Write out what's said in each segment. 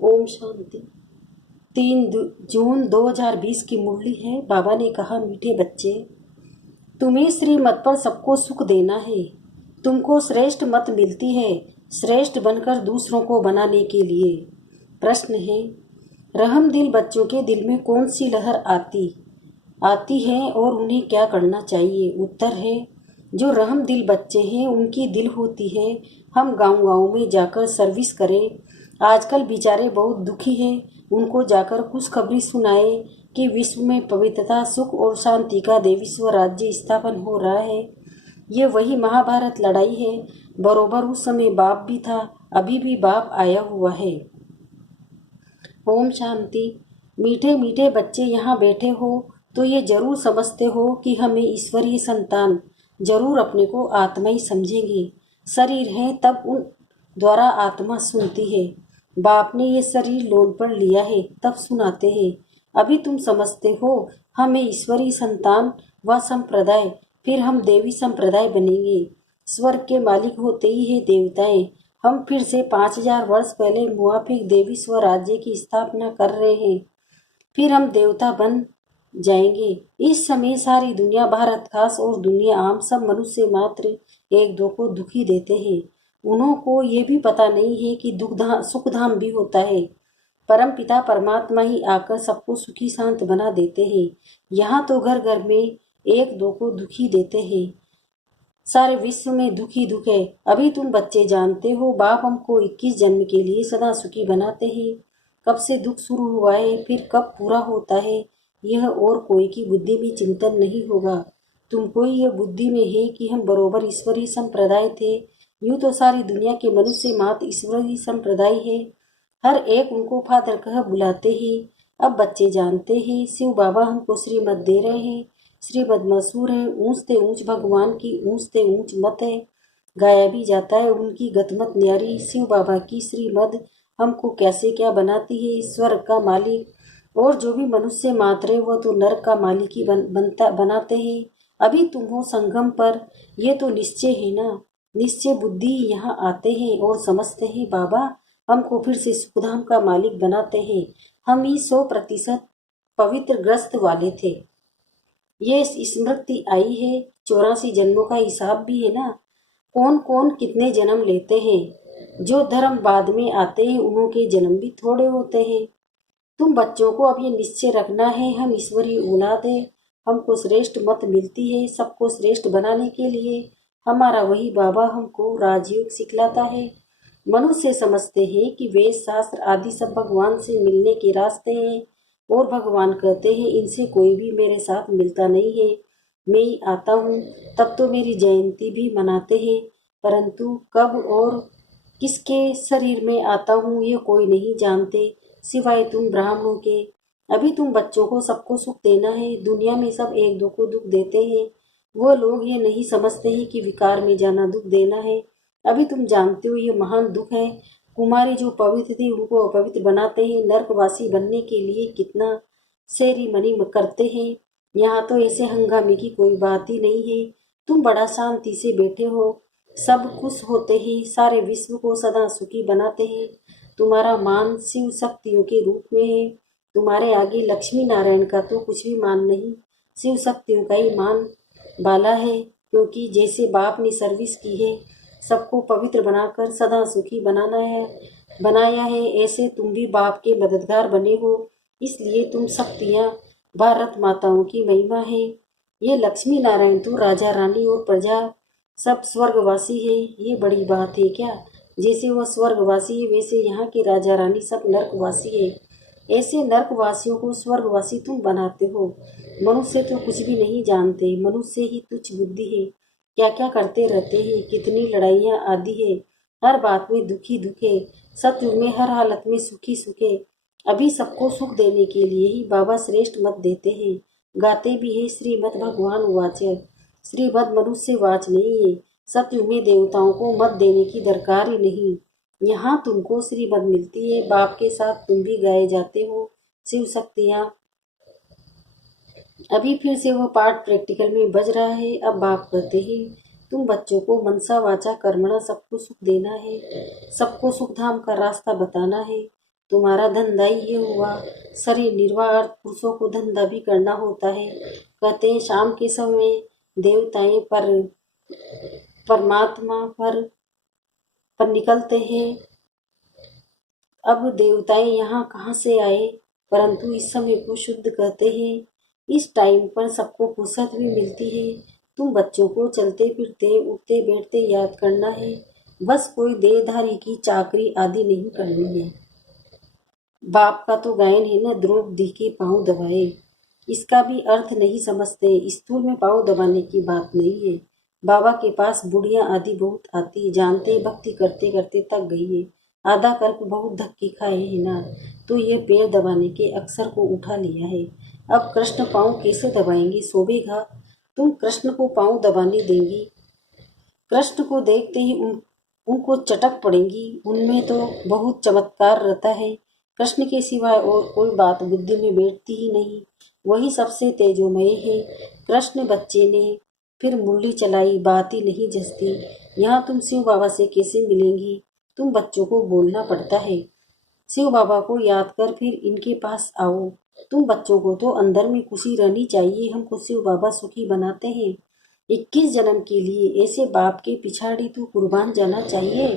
ओम शांति। 3 जून 2020 की मुरली है। बाबा ने कहा, मीठे बच्चे, तुम्हें श्रीमत पर सबको सुख देना है। तुमको श्रेष्ठ मत मिलती है श्रेष्ठ बनकर दूसरों को बनाने के लिए। प्रश्न है, रहम दिल बच्चों के दिल में कौन सी लहर आती है और उन्हें क्या करना चाहिए? उत्तर है, जो रहम दिल बच्चे हैं उनकी दिल होती है हम गांव-गांव में जाकर सर्विस करें। आजकल बेचारे बहुत दुखी हैं, उनको जाकर खुशखबरी सुनाए कि विश्व में पवित्रता, सुख और शांति का देवी स्वराज्य स्थापन हो रहा है। ये वही महाभारत लड़ाई है। बरोबर उस समय बाप भी था, अभी भी बाप आया हुआ है। ओम शांति। मीठे मीठे बच्चे यहाँ बैठे हो तो ये जरूर समझते हो कि हमें ईश्वरीय संतान जरूर अपने को आत्मा ही समझेंगे। शरीर है तब उन द्वारा आत्मा सुनती है। बाप ने ये शरीर लोन पर लिया है तब सुनाते हैं। अभी तुम समझते हो हमें ईश्वरीय संतान व संप्रदाय, फिर हम देवी संप्रदाय बनेंगे। स्वर्ग के मालिक होते ही है देवताएं। हम फिर से 5000 वर्ष पहले मुआफिक देवी स्वराज्य की स्थापना कर रहे हैं। फिर हम देवता बन जाएंगे। इस समय सारी दुनिया, भारत खास और दुनिया आम, सब मनुष्य मात्र एक दो को दुखी देते हैं। उन्हों को ये भी पता नहीं है कि सुखधाम भी होता है। परम पिता परमात्मा ही आकर सबको सुखी शांत बना देते हैं। यहाँ तो घर घर में एक दो को दुखी देते हैं। सारे विश्व में दुखी दुख है। अभी तुम बच्चे जानते हो बाप हमको 21 जन्म के लिए सदा सुखी बनाते हैं। कब से दुख शुरू हुआ है, फिर कब पूरा होता है, यह और कोई की बुद्धि में चिंतन नहीं होगा। तुमको यह बुद्धि में है कि हम बरोबर ईश्वरीय संप्रदाय थे। यूं तो सारी दुनिया के मनुष्य मात्र ईश्वरीय संप्रदाय है। हर एक उनको फादर कह बुलाते हैं। अब बच्चे जानते हैं शिव बाबा हमको श्रीमत दे रहे हैं। श्रीमद मशहूर है, ऊंचते ऊंच भगवान की ऊंचते ऊंच मत है। गाया भी जाता है उनकी गतमत न्यारी। शिव बाबा की श्रीमद हमको कैसे क्या बनाती है। स्वर्ग का मालिक और जो भी मनुष्य मात्र है वह तो नरक का मालिक ही बनाते हैं। अभी तुम हो संगम पर, ये तो निश्चय है ना। निश्चय बुद्धि यहाँ आते हैं और समझते हैं बाबा हमको फिर से सुखधाम का मालिक बनाते हैं। हम ही 100% पवित्र ग्रस्त वाले थे। ये स्मृति आई है। 84 जन्मों का हिसाब भी है ना। कौन कौन कितने जन्म लेते हैं। जो धर्म बाद में आते हैं उन्हों के जन्म भी थोड़े होते हैं। तुम बच्चों को अब ये निश्चय रखना है हम ईश्वरीय औलाद है। हमको श्रेष्ठ मत मिलती है सबको श्रेष्ठ बनाने के लिए। हमारा वही बाबा हमको राजयोग सिखलाता है। मनुष्य समझते हैं कि वेद शास्त्र आदि सब भगवान से मिलने के रास्ते हैं और भगवान कहते हैं इनसे कोई भी मेरे साथ मिलता नहीं है। मैं ही आता हूँ। तब तो मेरी जयंती भी मनाते हैं, परंतु कब और किसके शरीर में आता हूँ ये कोई नहीं जानते सिवाय तुम ब्राह्मणों के। अभी तुम बच्चों को सबको सुख देना है। दुनिया में सब एक दो को दुख देते हैं। वो लोग ये नहीं समझते हैं कि विकार में जाना दुख देना है। अभी तुम जानते हो ये महान दुख है। कुमारी जो पवित्र थी उनको अपवित्र बनाते हैं। नरकवासी बनने के लिए कितना सेरीमनी करते हैं। यहाँ तो ऐसे हंगामे की कोई बात ही नहीं है। तुम बड़ा शांति से बैठे हो, सब खुश होते हैं, सारे विश्व को सदा सुखी बनाते हैं। तुम्हारा मान शिव शक्तियों के रूप में है। तुम्हारे आगे लक्ष्मी नारायण का तो कुछ भी मान नहीं, शिव शक्तियों का ही मान बाला है। क्योंकि जैसे बाप ने सर्विस की है सबको पवित्र बनाकर सदा सुखी बनाया है, ऐसे तुम भी बाप के मददगार बने हो। इसलिए तुम शक्तियाँ भारत माताओं की महिमा है। ये लक्ष्मी नारायण तो राजा रानी और प्रजा सब स्वर्गवासी है। ये बड़ी बात है क्या? जैसे वह स्वर्गवासी है वैसे यहाँ के राजा रानी सब नरकवासी है। ऐसे नरकवासियों को स्वर्गवासी तुम बनाते हो। मनुष्य तो कुछ भी नहीं जानते। मनुष्य ही तुच्छ बुद्धि है। क्या क्या करते रहते हैं, कितनी लड़ाइयाँ आदि है। हर बात में दुखी दुखे, सत्युग में हर हालत में सुखी सुखे। अभी सबको सुख देने के लिए ही बाबा श्रेष्ठ मत देते हैं। गाते भी है श्रीमद भगवान वाच। श्रीमद मनुष्य वाच नहीं है। सत्युग में देवताओं को मत देने की दरकार ही नहीं। यहाँ तुमको श्रीमद मिलती है। बाप के साथ तुम भी गाए जाते हो शिव शक्तियाँ। अभी फिर से वह पाठ प्रैक्टिकल में बज रहा है। अब बाप कहते हैं तुम बच्चों को मनसा वाचा कर्मणा सबको सुख देना है, सबको सुख धाम का रास्ता बताना है। तुम्हारा धंधा ही ये हुआ। शरीर निर्वाह अर्थ पुरुषों को धंधा भी करना होता है। कहते हैं शाम के समय देवताएं परमात्मा पर निकलते हैं। अब देवताएं यहाँ कहाँ से आए, परंतु इस समय को शुद्ध कहते हैं। इस टाइम पर सबको फुर्सत भी मिलती है। तुम बच्चों को चलते फिरते उठते बैठते याद करना है। बस कोई देहधारी की चाकरी आदि नहीं करनी है। बाप का तो गायन है न, द्रौपदी के पांव दबाए। इसका भी अर्थ नहीं समझते। स्थूल में पांव दबाने की बात नहीं है। बाबा के पास बुढ़िया आदि बहुत आती, जानते भक्ति करते करते थक गई है, आधा करके बहुत धक्के खाए है ना, तो ये पैर दबाने के अक्षर को उठा लिया है। अब कृष्ण पांव कैसे दबाएंगे, शोभेगा? तुम कृष्ण को पांव दबाने देंगी? कृष्ण को देखते ही उनको चटक पड़ेंगी। उनमें तो बहुत चमत्कार रहता है। कृष्ण के सिवाय और कोई बात बुद्धि में बैठती ही नहीं। वही सबसे तेजोमय है। कृष्ण बच्चे ने फिर मुरली चलाई, बात ही नहीं जचती। यहाँ तुम शिव बाबा से कैसे मिलेंगी? तुम बच्चों को बोलना पड़ता है। शिव बाबा को याद कर फिर इनके पास आओ। तुम बच्चों को तो अंदर में खुशी रहनी चाहिए। हमको शिव बाबा सुखी बनाते हैं। 21 जन्म के लिए ऐसे बाप के पिछाड़ी तो कुर्बान जाना चाहिए।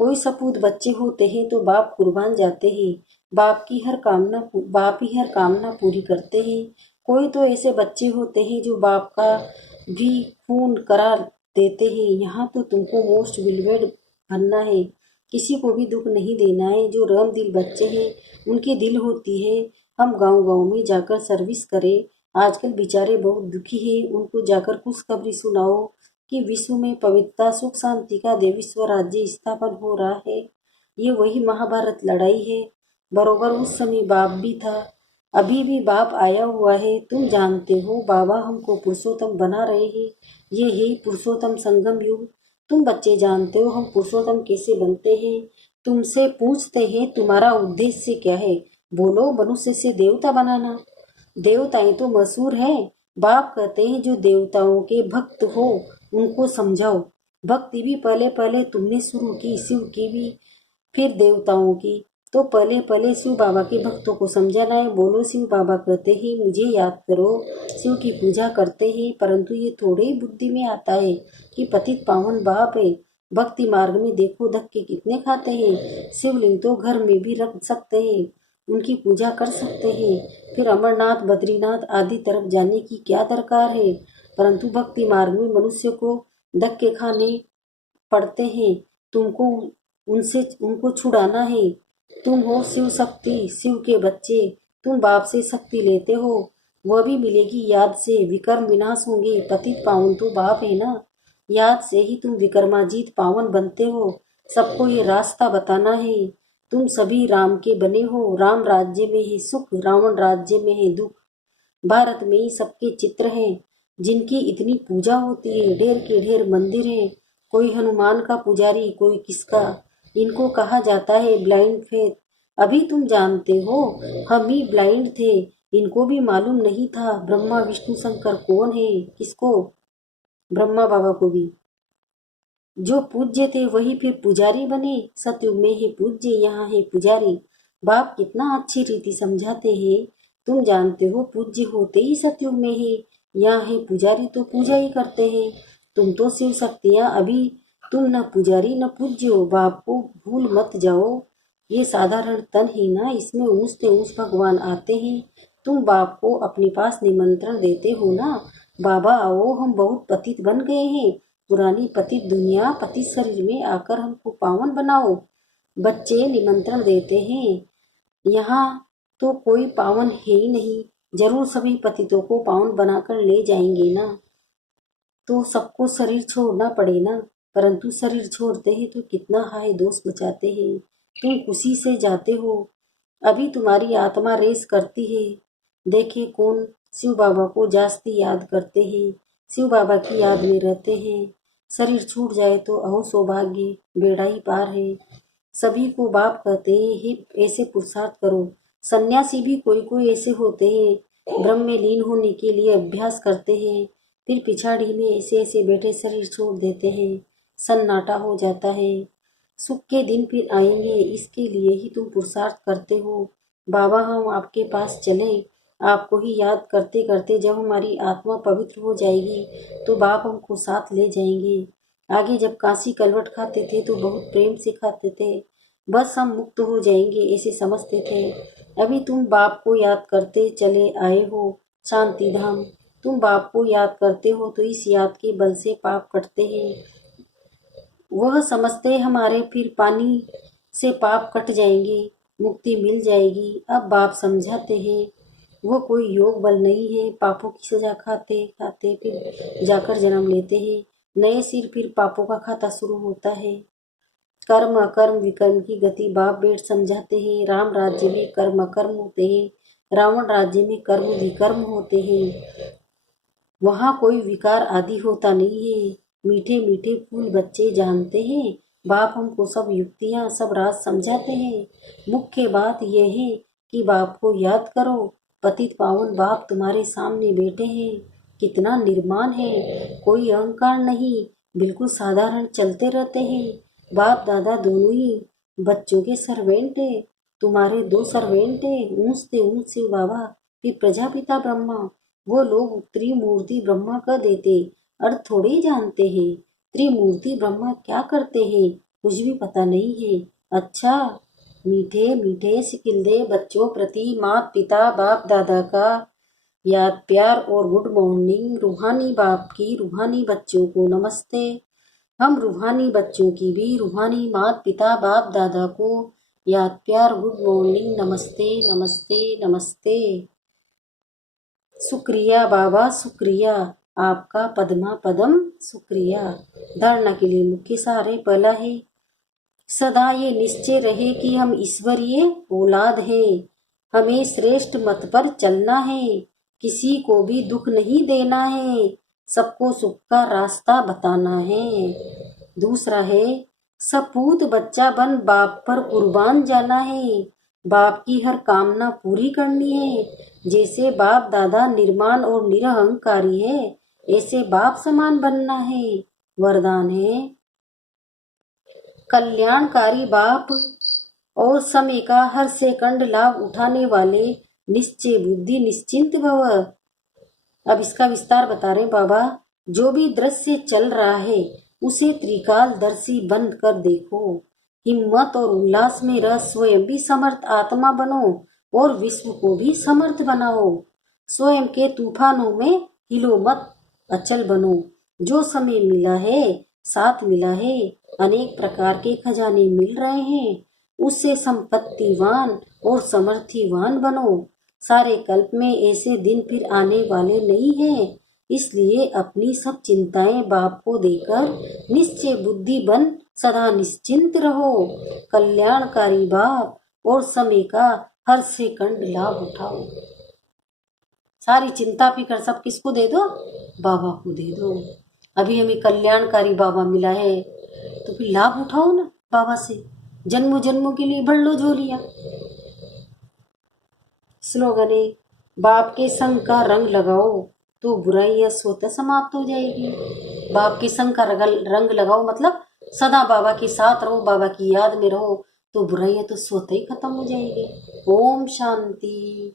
कोई सपूत बच्चे होते हैं तो बाप कुर्बान जाते हैं। बाप ही हर कामना पूरी करते हैं। कोई तो ऐसे बच्चे होते हैं जो बाप का भी खून करा देते हैं। यहाँ तो तुमको मोस्ट विलवेड बनना है। किसी को भी दुख नहीं देना है। जो राम दिल बच्चे हैं उनकी दिल होती है। हम गांव गांव में जाकर सर्विस करें। आजकल बेचारे बहुत दुखी हैं। उनको जाकर खुशखबरी सुनाओ कि विश्व में पवित्रता सुख शांति का देवीश्वर राज्य स्थापन हो रहा है। ये वही महाभारत लड़ाई है। बरोबर उस समय बाप भी था, अभी भी बाप आया हुआ है। तुम जानते हो बाबा हमको पुरुषोत्तम बना रहे हैं। ये है पुरुषोत्तम संगम युग। तुम बच्चे जानते हो हम पुरुषोत्तम कैसे बनते हैं। तुमसे पूछते हैं तुम्हारा उद्देश्य क्या है? बोलो, मनुष्य से देवता बनाना। देवताएं तो मशहूर हैं। बाप कहते हैं जो देवताओं के भक्त हो उनको समझाओ। भक्ति भी पहले पहले तुमने शुरू की, शिव की भी, फिर देवताओं की। तो पहले पहले शिव बाबा के भक्तों को समझाना है। बोलो, शिव बाबा कहते हैं मुझे याद करो। शिव की पूजा करते हैं, परंतु ये थोड़े ही बुद्धि में आता है कि पतित पावन बाप है। भक्ति मार्ग में देखो धक्के कितने खाते हैं। शिवलिंग तो घर में भी रख सकते हैं, उनकी पूजा कर सकते हैं। फिर अमरनाथ बद्रीनाथ आदि तरफ जाने की क्या दरकार है? परंतु भक्ति मार्ग में मनुष्य को धक्के खाने पड़ते हैं। तुमको उनको छुड़ाना है। तुम हो शिव शक्ति, शिव के बच्चे। तुम बाप से शक्ति लेते हो, वह भी मिलेगी याद से। विकर्म विनाश होंगे। पतित पावन तो बाप है ना। याद से ही तुम विक्रमाजीत पावन बनते हो। सबको ये रास्ता बताना है। तुम सभी राम के बने हो। राम राज्य में है सुख, रावण राज्य में है दुख। भारत में ही सबके चित्र हैं जिनकी इतनी पूजा होती है। ढेर के ढेर मंदिर हैं। कोई हनुमान का पुजारी, कोई किसका। इनको कहा जाता है ब्लाइंड फेथ। अभी तुम जानते हो हम ही ब्लाइंड थे। इनको भी मालूम नहीं था ब्रह्मा विष्णु शंकर कौन है। किसको? ब्रह्मा बाबा को भी। जो पूज्य थे वही फिर पुजारी बने। सतयुग में है पूज्य, यहाँ है पुजारी। बाप कितना अच्छी रीति समझाते हैं। तुम जानते हो पूज्य होते ही सतयुग में है, यहाँ है पुजारी तो पूजा ही करते हैं। तुम तो शिव शक्तियाँ, अभी तुम न पुजारी न पूज्य हो। बाप को भूल मत जाओ। ये साधारण तन है ना, इसमें ऊंचते ऊंच भगवान आते हैं। तुम बाप को अपने पास निमंत्रण देते हो ना, बाबा आओ हम बहुत पतित बन गए हैं। पुरानी पतित दुनिया पतित शरीर में आकर हमको पावन बनाओ। बच्चे निमंत्रण देते हैं। यहाँ तो कोई पावन है ही नहीं। जरूर सभी पतितों को पावन बनाकर ले जाएंगे ना, तो सबको शरीर छोड़ना पड़े ना। परंतु शरीर छोड़ते हैं तो कितना हाय दोष बचाते हैं। तुम खुशी से जाते हो। अभी तुम्हारी आत्मा रेस करती है। देखे कौन शिव बाबा को जास्ती याद करते हैं, शिव बाबा की याद में रहते हैं। शरीर छूट जाए तो अहो सौभाग्य, बेड़ा ही पार है। सभी को बाप कहते हैं ही ऐसे पुरुषार्थ करो। सन्यासी भी कोई कोई ऐसे होते हैं, ब्रह्म में लीन होने के लिए अभ्यास करते हैं, फिर पिछाड़ी में ऐसे ऐसे बैठे शरीर छोड़ देते हैं। सन्नाटा हो जाता है। सुख के दिन फिर आएंगे, इसके लिए ही तुम पुरुषार्थ करते हो। बाबा, हम आपके पास चले, आपको ही याद करते करते जब हमारी आत्मा पवित्र हो जाएगी तो बाप हमको साथ ले जाएंगे। आगे जब काशी कलवट खाते थे तो बहुत प्रेम से खाते थे, बस हम मुक्त हो जाएंगे ऐसे समझते थे। अभी तुम बाप को याद करते चले आए हो शांति धाम। तुम बाप को याद करते हो तो इस याद के बल से पाप कटते हैं। वह समझते हमारे फिर पानी से पाप कट जाएंगे, मुक्ति मिल जाएगी। अब बाप समझाते हैं वो कोई योग बल नहीं है। पापों की सजा खाते खाते फिर जाकर जन्म लेते हैं, नए सिर फिर पापों का खाता शुरू होता है। कर्म अकर्म विकर्म की गति बाप बेट समझाते हैं। राम राज्य में कर्म अकर्म होते हैं, रावण राज्य में कर्म विकर्म होते हैं। वहाँ कोई विकार आदि होता नहीं है। मीठे मीठे फूल बच्चे जानते हैं, बाप हमको सब युक्तियाँ सब राज समझाते हैं। मुख्य बात यह है कि बाप को याद करो। पतित पावन बाप तुम्हारे सामने बैठे हैं, कितना निर्माण है, कोई अहंकार नहीं, बिल्कुल साधारण चलते रहते हैं। बाप दादा दोनों ही बच्चों के सर्वेंट है। तुम्हारे दो सर्वेंट है, ऊंचते ऊंच शिव बाबा फिर प्रजापिता ब्रह्मा। वो लोग त्रिमूर्ति ब्रह्मा का देते अर्थ थोड़े ही जानते हैं। त्रिमूर्ति ब्रह्मा क्या करते हैं कुछ भी पता नहीं है। अच्छा, मीठे मीठे सिकिल्दे बच्चों प्रति माता पिता बाप दादा का याद प्यार और गुड मॉर्निंग। रूहानी बाप की रूहानी बच्चों को नमस्ते। हम रूहानी बच्चों की भी रूहानी माता पिता बाप दादा को याद प्यार गुड मॉर्निंग, नमस्ते नमस्ते नमस्ते। शुक्रिया बाबा, शुक्रिया आपका पद्मा पदम शुक्रिया। धारणा के लिए मुख्य सारे पहला है, सदा ये निश्चय रहे कि हम ईश्वरीय औलाद हैं। हमें श्रेष्ठ मत पर चलना है, किसी को भी दुख नहीं देना है, सबको सुख का रास्ता बताना है। दूसरा है, सपूत बच्चा बन बाप पर कुर्बान जाना है, बाप की हर कामना पूरी करनी है। जैसे बाप दादा निर्माण और निरहंकारी है, ऐसे बाप समान बनना है। वरदान है, कल्याणकारी बाप और समय का हर सेकंड लाभ उठाने वाले निश्चय बुद्धि निश्चिंत भव। अब इसका विस्तार बता रहे बाबा। जो भी दृश्य चल रहा है उसे त्रिकालदर्शी बंद कर देखो। हिम्मत और उल्लास में रह स्वयं भी समर्थ आत्मा बनो और विश्व को भी समर्थ बनाओ। स्वयं के तूफानों में हिलो मत, अचल बनो। जो समय मिला है, साथ मिला है, अनेक प्रकार के खजाने मिल रहे हैं, उससे संपत्तिवान और समर्थिवान बनो। सारे कल्प में ऐसे दिन फिर आने वाले नहीं हैं, इसलिए अपनी सब चिंताएं बाप को देकर निश्चय बुद्धि बन सदा निश्चिंत रहो। कल्याणकारी बाप और समय का हर सेकंड लाभ उठाओ। सारी चिंता फिकर सब किसको दे दो? बाबा को दे दो। अभी हमें कल्याणकारी बाबा मिला है तो फिर लाभ उठाओ ना बाबा से, जन्मों जन्मों के लिए भर लो झोलियां। स्लोगन है, बाप के संग का रंग लगाओ तो बुराइयां स्वतः समाप्त हो जाएगी। बाप के संग का रंग लगाओ मतलब सदा बाबा के साथ रहो, बाबा की याद में रहो, तो बुराइयां तो स्वतः ही खत्म हो जाएगी। ओम शांति।